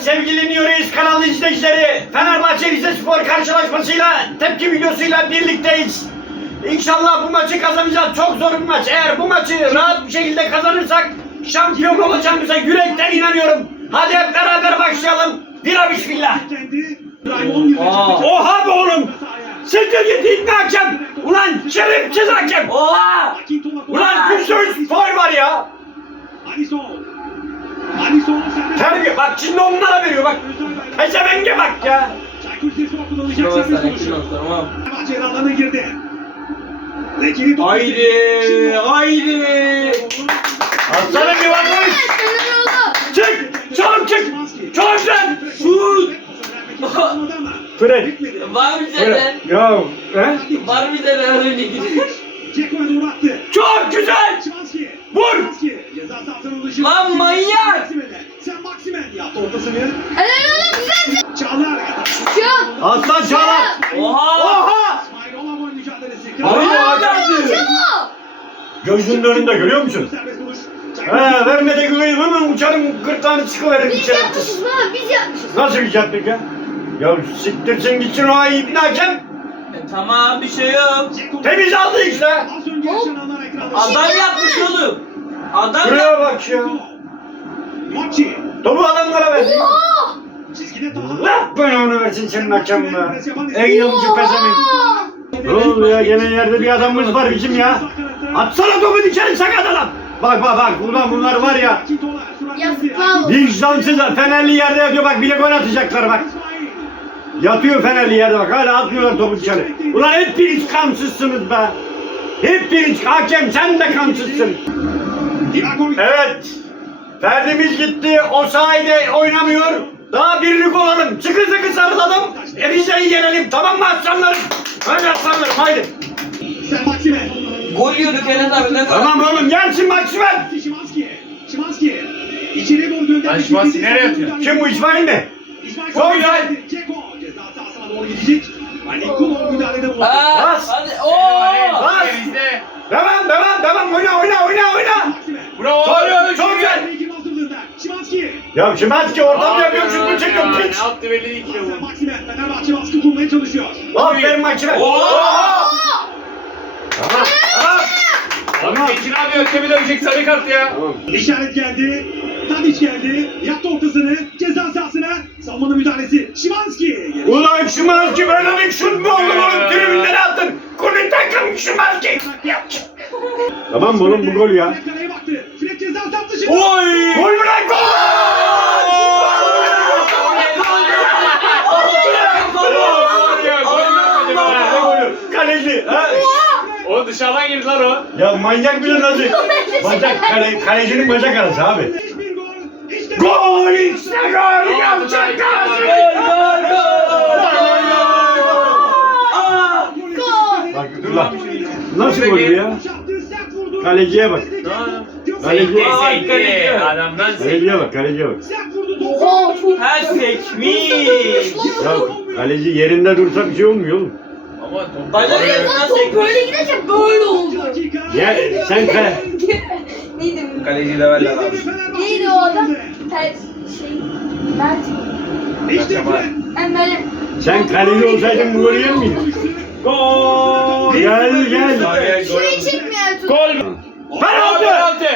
sevgili Nuriz kanalı izleyicileri. Fenerbahçe Rizespor karşılaşmasıyla tepki videosuyla birlikteyiz. İnşallah bu maçı kazanacağız. Çok zor bir maç. Eğer bu maçı rahat bir şekilde kazanırsak şampiyon olacağımıza yürekten inanıyorum. Hadi hep beraber başlayalım. Bira bismillah. Aa. Oha be oğlum. Siktir git İlmi hakem. Ulan şerefsiz hakem. Oha! Ulan bir sürü faul var ya. Terbiye bak şimdi onlara veriyor bak. Pezevenge bak ya. Şuraya sen ekin ol tamam. Haydi, haydi. Aslanım bir bakmış. Çık. Çabuk çık. Çok güzel. Şut. Fred. Var mı senden? Ya. He? Var mı senden öyle gidiyor? Çok güzel. Vur. Lan manyak! Sen Maksimen yaptı ortasını. Helal oğlum güzel. Çağlar. Şu. Aslan Çağlar. Oha! Oha. İsmail Olaboy mücadelesi. Hayır, hayır. Gözünün önünde görüyor musun? He verme de güveyim hemen uçarım gırtlağını çıkıverir Biz içeri. yapmışız baba biz yapmışız. Nasıl bir yaptık ya? Ya siktirsin gitsin o ayı ibn hakem. E, tamam bir şey yok. Temiz aldı işte. Az önce yaşananlar ekranda. Adam yapmış oğlum. Adam Şuraya yapmış. bak ya. Maçı. Topu adamlara verdi. Allah belanı versin senin hakem be. En yolcu pezevenk. Ne oldu ya gene yerde bir adamımız var bizim ya. Atsana topu dışarı sakat adam. Bak bak bak ulan bunlar var ya. Vicdansızlar Fenerli yerde yatıyor bak bile gol atacaklar bak. Yatıyor Fenerli yerde bak hala atmıyorlar topu dışarı. Ulan hepiniz kansızsınız be. Hepiniz hakem sen de kansızsın. Evet. Ferdi'miz gitti. O sahide oynamıyor. Daha birlik olalım. Sıkı sıkı sarılalım. De yenelim. Tamam mı aslanlarım? Hadi aslanlarım haydi. Sen Maksimen. Gol yiyorduk Enes abi ne. Tamam oğlum gelsin Maksimen. Şimanski. Şimanski. İçeri doğru gönderdi. Lan Şimanski nereye atıyor? Kim bu İsmail mi? İsmail Çok güzel. Ceko ceza sahasına doğru gidecek. Ali Kulon müdahalede bulundu. Aa, Bas. hadi. Oo! Bas. Devam devam devam oyna oyna oyna oyna. Bravo. Çok, çok güzel. Şimanski. Ya Şimanski ortam Abi yapıyorum şunu ya, çekiyorum Ne piç. yaptı belli Sen bu. Maksimen. Fenerbahçe baskı kurmaya çalışıyor. Aferin Maksimen. Oo. Tamam tamam. Tamam. Abi Tekin abi ötemi dövecek sarı kart ya. Tamam. İşaret geldi. Tadiç geldi. Yaptı ortasını. Ceza sahasına. Savunmanın müdahalesi. Şimanski. Ulan Şimanski böyle bir şut mu olur oğlum tribünlere attın. Kulün takım Şimanski. Tamam mı oğlum bu gol ya? Dışı. Oy. Gol mü lan gol! Kaleci. Ha? O dışarıdan girdi lan o. Ya manyak bile nasıl? Bacak, kale, kalecinin bacak arası abi. Bir gol. İşte Gol! Yapacak Gol gol gol! Gol. Bak dur lan. Nasıl gol ya? Kaleciye bak. Kaleci. Sekti Ay, sekti. kaleci. Adamdan sekti. Kaleciye bak, kaleciye bak. Oha çok sekmiş. Ya kaleci yerinde dursa bir şey olmuyor oğlum. Ama top. Bacak Lan arasından top sekmiş. böyle giderken böyle oldu. Ya sen kale... Neydi? Kaleciyi de verler abi. Neydi o adam? Ter şey. Mert. Ben böyle. Sen kaleci olsaydın bu golü yer miydin? Gol. Gel gel. Şurayı çekmiyor Ertuğrul. Gol. Penaltı! Penaltı.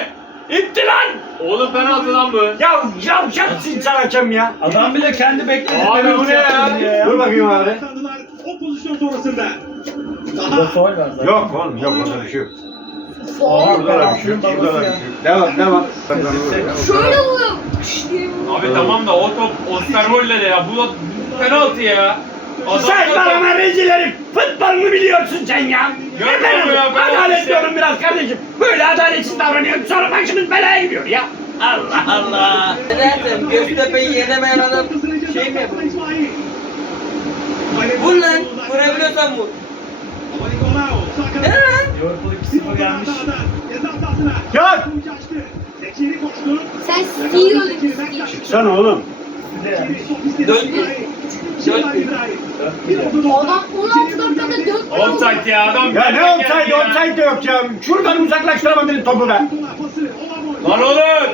İtti lan! Oğlum penaltı lan bu. Ya yavşaksın sen hakem ya. Adam bile kendi bekledi. Abi bu ne ya? Dur bakayım abi. O pozisyon sonrasında. Burada Daha. faul var zaten. Yok oğlum yok orada bir şey yok. Sol. Burada da bir şey yok. Burada da bir şey yok. Devam devam. Şöyle vuruyor. Abi tamam da o top Osterwold'le de ya. Bu bu penaltı ya. Adam Sen bana rezil herif. Futbol mu biliyorsun sen ya? Görmüyor Ben ya? Ben Adaletli işte. olun biraz kardeşim. Böyle adaletsiz davranıyorum sonra başımız belaya gidiyor ya. Allah Allah. Zaten Göztepe'yi yenemeyen adam şey mi yapıyor? Vur lan. Vurabiliyorsan vur. Ne lan? Liverpool 2-0 gelmiş. Ceza sahasına. Gel. Kovucu açtı. Tekeri koştu. Sen öldürdün. Sen oğlum. Döndü. Adam 16 dakikada 4 gol oldu. Offside ya adam. Ya ne offside ya? offside de yok ya. Şuradan uzaklaştıramadın topu be. Lan oğlum.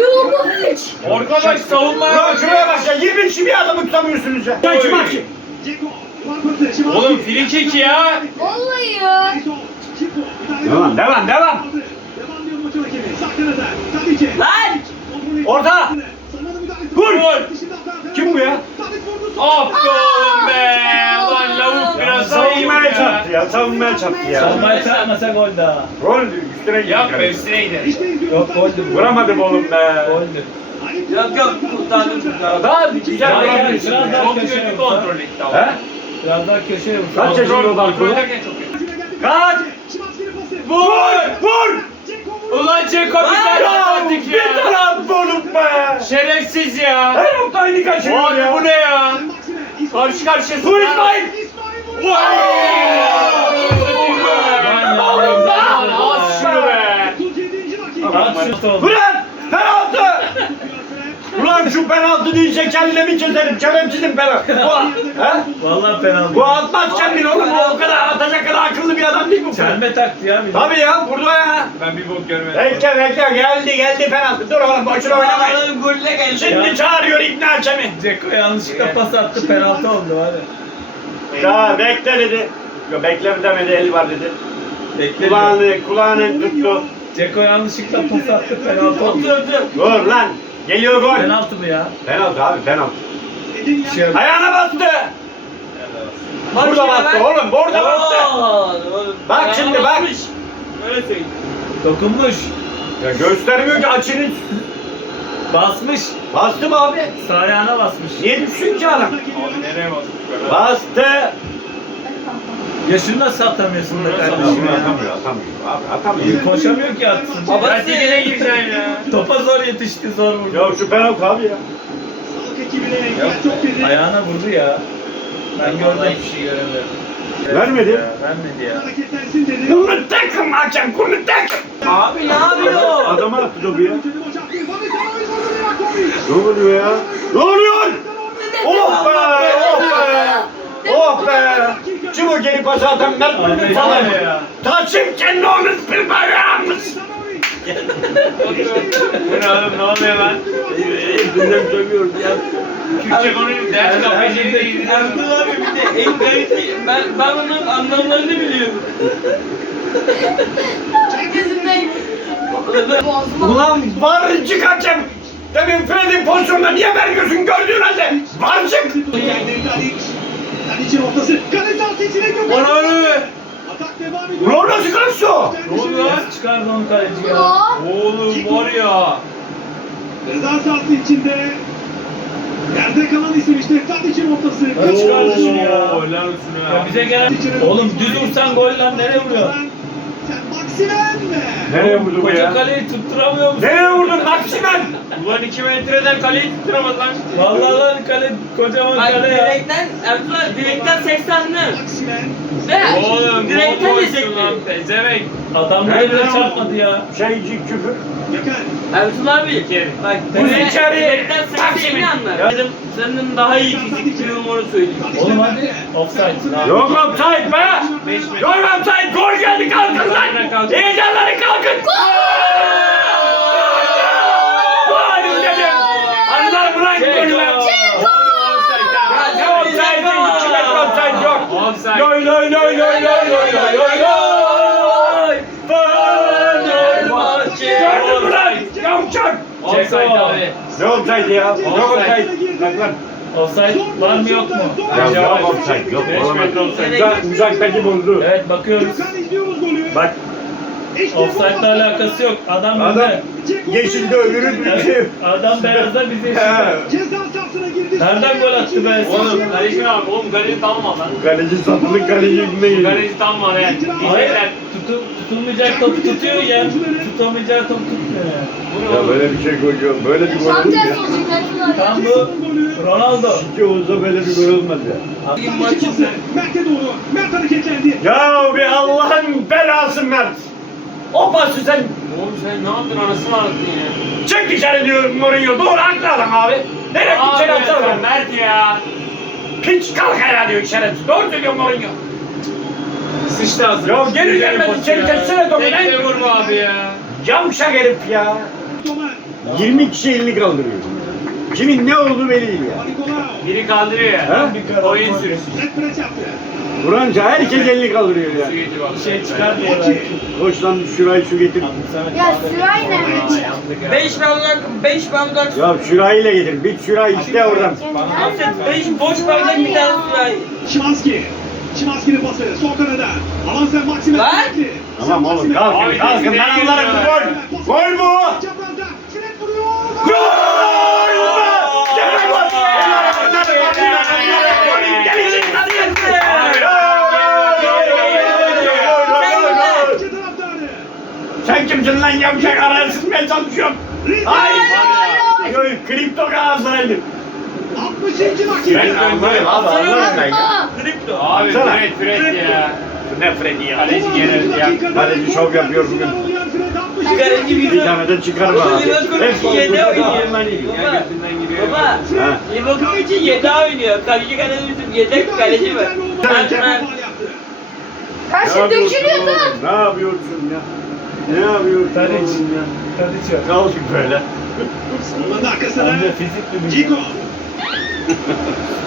Lukovic. Arkadaş savunma Ulan şuraya bak ya 20 kişi bir adamı tutamıyorsunuz ya. Ya kim hakim? Oğlum free kick ya. Vallahi ya. Devam devam devam. Lan! Orta. Vur. Hata. Kim bu ya? Ah be oğlum be. Lan lavuk biraz daha iyi Savunmaya ya. çarptı ya. Savunmaya çarptı ya. Savunmayı çarpmasa gol daha. Gol üstüne gitti. Yap be üstüne gidelim. Yok, goldü. Vuramadım oğlum be. Goldü. Yok yok kurtardım kurtardım. Daha güzel Hayır, vurabilirsin. biraz ya. daha- Çok kötü kontrol etti ama. He? Biraz daha köşeye vur. Kaç yaşında o Kontrol, Bartu? kontrol ederken çok kötü. Kaç. Vur! Vur! Ulan Ceko bir tane Ya attık bir ya. tane attı oğlum be. Şerefsiz ya. Aynı kaçırıyor Abi ya. bu ne ya? Karşı karşıyasın. Vur İsmail! Lan oğlum lan az şunu be. 37. dakika. At şut oldu. Ulan! Penaltı! Ulan şu penaltı deyince kendimi keserim. Şerefsizim penaltı. Bu, he? Vallahi penaltı. bu atmaz kendini oğlum. Bu o kadar atacak kadar akıllı bir adam değil bu. Çelme taktı ya. bir de. Tabii ya burada ya. Ben bir bok görmedim. Bekle bekle geldi geldi penaltı. Dur oğlum boşuna oynamayın. Oğlum golle geldi. Şimdi çağırıyor İbni Hakem'i. Ceko yanlışlıkla pas attı penaltı oldu ya. Ya bekle dedi. Yok bekle demedi el var dedi. Beklemiyor. Kulağını kulağını tuttu. Ceko yanlışlıkla pas attı penaltı oldu. Dur lan. Geliyor gol. Penaltı mı ya? Penaltı abi penaltı. Şey. Ayağına bastı. Burada bastı oğlum burada bastı. Bak şimdi, bak. Öyle söyleyeyim. Dokunmuş. Ya göstermiyor ki açını. Basmış. Bastı mı abi? Sağ ayağına basmış. Niye düşsün ki adam? Abi nereye basmış böyle? Bastı. Ya şunu nasıl atamıyorsun be Nasıl kardeşim ya? Atamıyor atamıyor abi atamıyor. Koşamıyor ki atsın. Baba- Ben dibine gireceğim ya. Topa zor yetişti zor vurdu. Ya şu penaltı abi ya. Sağlık ekibine engel çok dedi. ayağına vurdu ya. Ben gördüm. hiçbir şey göremiyorum. Vermedi. Ya, vermedi ya. Bunu takım hakem bunu takım. Abi ne yapıyor? Adama attı topu ya. Ne oluyor ya? Ne oluyor? Oh be! Oh be! Oh be! Çabuk geri pas atan Mert Abi, Müldür falan. Taşım kendi onu bir. Sanovic. Bu ne oğlum ne oluyor lan? Hepsinden söylüyorum ya. Türkçe konuşuyor. Ders da iyi Ertuğrul abi bir de en garip ben, ben onun anlamlarını biliyorum. Boğazıma. Ulan varcık hakem. Demin Fred'in pozisyonunda niye vermiyorsun gördüğün halde? Varcık. Tadic. Tadic'in ortası. Kale sahası içine gömüldü. Ona öyle. Atak devam ediyor. Ulan nasıl karşı o? Ne lan? Nasıl çıkardı onu kaleci ya? Ya. Oğlum var ya. Ceza sahası içinde. Yerde kalan isim işte Tadic'in ortası. Çıkardı şunu ya? Helal olsun Ya ya. bize gelen... Oğlum düz vursan gol lan nereye vuruyor? Sen Maximen mi? Nereye vurdu bu Koca ya? kaleyi tutturamıyor musun? Nereye vurdun Maksimen? Ulan 2 metreden kaleyi tutturamadı lan. Vallahi lan kale kocaman Bak kale ya. direkten abi direkten 80'li. Maximen. Ve Oğlum direkten bomboş ezekli. lan pezevenk. Adamlara bile çarpmadı ya. Şeyci küfür. Ertuğrul abi bak Bu direkt- içeri- direkten Bak 80'li şimdi. anlar. Dedim senin daha iyi fizikli numaru söyleyeyim. Oğlum hadi offside. Yok offside be! Yok offside! Gol geldi kalkın lan! Heyecanları kalkın! Gol Offside abi. Ne offside ya? Yok offside! Bak lan! Offside var mı yok mu? Ya yok offside yok. Beş olamaz. metre offside. Uzak, uzaktaki bozdu. Evet bakıyoruz. Gökhan izliyoruz golü. Bak Offside'la alakası yok. Adam adam önde. yeşilde öbürü Adam beyazda biz yeşilde. He. Ceza sahasına girdi. Nereden gol attı be? Oğlum kaleci abi. Oğlum kaleci tam mı lan? Kaleci satılık kaleci ne geliyor? Kaleci tam var ya. Hayır. Tutu, tutulmayacak topu tutuyor ya. Tutamayacağı topu tutmuyor ya. Ya böyle bir şey koyuyorum. Böyle bir gol Tam olur mu ya? abi. Tam bu Ronaldo. İki olsa böyle bir gol olmaz ya. Tadic maçı. Mert'e doğru. Mert hareketlendi. Ya bir Allah'ın belası Mert. O pası sen Oğlum sen ne yaptın anasını ağlattın ya. çek dışarı diyor Mourinho. Doğru haklı adam abi. Nereye Abi içeri sen atsana. Mert ya. Piç kalk ayağa diyor içeri. Doğru söylüyor Mourinho. Sıçtı ağzına. Ya geri pas içeri geçsene topu lan. Tekte vurma abi ya. Yavşak herif ya. Tomer. 20 kişi elini kaldırıyor. Kimin ne olduğu belli değil ya. Nikolao. Biri kaldırıyor ya. Ha? Oyun sürüsü. Vuranca herkes elini kaldırıyor ya. Su getir bak. Bir şey çıkar diye. Koş lan şurayı su getir. Ya Süray nerede? 5 bardak 5 bardak. Ya şurayı getir. Bir şurayı işte oradan. Afet 5 boş bardak bir tane süray. Şimanski. Şimanski'nin pası. Sol kanada. Avansen Maksimen. Lan! Tamam oğlum kalkın kalkın. Ben gidiyoruz? gol. Gol bu. Sen kimsin lan yavşak araya sıkmaya çalışıyorum. Hayır. Yok kripto Galatasaraylı. 60. dakika. Ben önderim. Abi anlarım ben ya. Kripto. Abi. Fred Fred ya. Ne Freddy ya. Kaleci genel ya. Kaleci şov yapıyor bugün. Kaleci Bir bizim. tane de çıkarma Baba abi. İçin yedi oynuyor. Baba. için yedi oynuyor. Kaleci kaleci bizim yedek kaleci var. Ben ben. Her şey Ne yapıyorsun dökülüyordu. oğlum? Ne yapıyorsun ya? Ne yapıyorsun Tadic. oğlum ya? Tadic yok. Kalkın böyle. Onun arkasına. Bir Cico.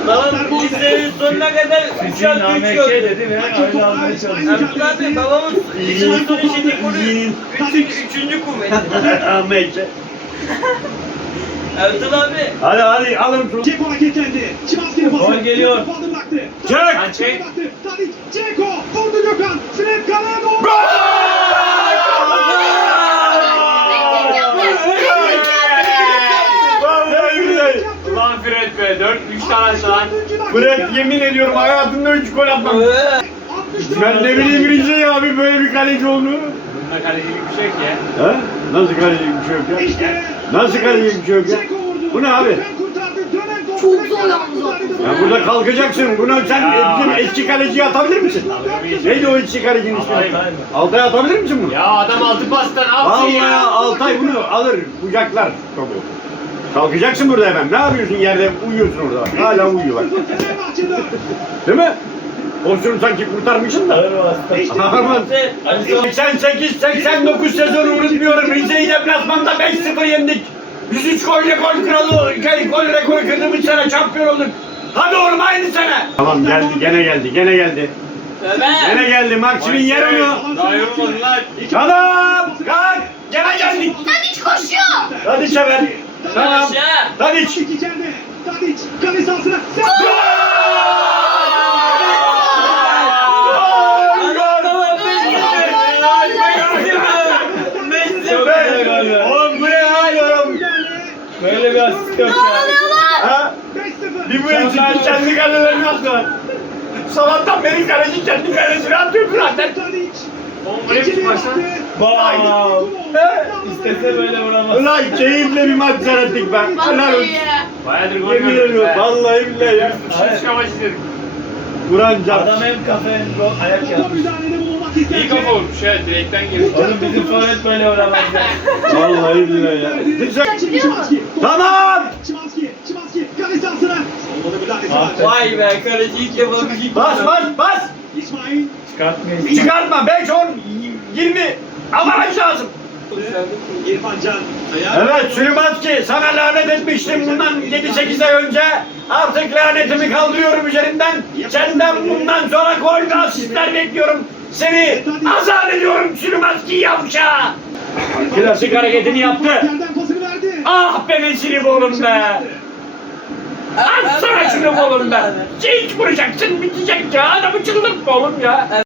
Babam lisenin sonuna kadar 3 Fiziğin an 3 AMK yok. dedi ve öyle almaya çalışıyor. Abdullah abi babamın lisenin sonu şimdi bunu 3. 3. kuvveti. Ahmetçe. Abdullah abi. Hadi hadi alın şunu. Ceko hareketlendi. Şimanski'nin pası. Gol geliyor. Faldı bıraktı. Çek. Lan çek. Tadic. Ceko. Vurdu Gökhan. Sinet kaleye doğru. Vallahi Be. 4 3 tane lan. Fred yemin ediyorum hayatımda 3 gol atmam. Ben ne bileyim Rize abi böyle bir kaleci olduğunu. Bunda kalecilik bir şey yok ya. Ha? Nasıl kaleci bir şey yok ya? İşte. Nasıl kaleci bir şey yok ya? Bu ne abi? Çok zor yalnız. Ya burada kalkacaksın. Bunu sen Ya. bizim eski kaleciyi atabilir misin? Neydi o eski kalecinin ismi? Altay. Atabilir misin bunu? Ya adam altı pasta ne yapsın Vallahi ya? Altay bunu alır, kucaklar topu. Kalkacaksın burada hemen. Ne yapıyorsun yerde? Uyuyorsun orada. bak. Hala uyuyor bak. Değil mi? Pozisyonu sanki kurtarmışsın da. Aman. Ali 88-89 sezonu unutmuyorum. Rize'yi deplasmanda 5-0 yendik. 103 golle gol kralı, gol rekoru kırdığımız sene şampiyon olduk. Hadi oğlum aynı sene. Tamam geldi, gene geldi, gene geldi. Gene Ömer. geldi. Maksimin yer onu. Daha yorulmadın lan. Adam! Kalk! Gene geldik. Tadiç koşuyor. Hadi sever. Tamam. Tadiç. İçeride. Tadic. Kale sahasına. Oğlum bu ne ya yorum? Böyle bir asist yok Ne ya. Ha? 5-0. Bir bu eksikti kendi kalelerini attılar. Sabahtan beri kaleci kendi kalesini atıyordu zaten. Oğlum buraya bir maç lan. Wow. İstese böyle vuramaz. Ulan keyifle bir maç seyrettik be. Helal Vallahi ya. Bayağıdır gol Yemin ediyorum. Vallahi billahi ya. Şimdi çıkamaç izledik. Buran Can. Adam hem kafe hem gol ayak yapmış. İyi kafa vurmuş ya direkten girdi. Oğlum bizim forvet böyle vuramaz ya. Vallahi billahi ya. Şimanski. Tamam. Aferin. Vay be kaleci ilk defa bir şey Bas bas bas. İsmail. Çıkartmayın. Çıkartma. 5, 10, 20. Almak lazım. Evet Süleymanski sana lanet etmiştim bundan 7-8 ay önce. Artık lanetimi kaldırıyorum üzerinden. Senden bundan sonra gol ve asistler bekliyorum. Seni azat ediyorum Süleymanski yavşa. Klasik hareketini yaptı. Ah be Vesili oğlum be. Atsana şunu oğlum be. Hiç vuracaksın bitecek ya. Adamı çıldırtma oğlum ya.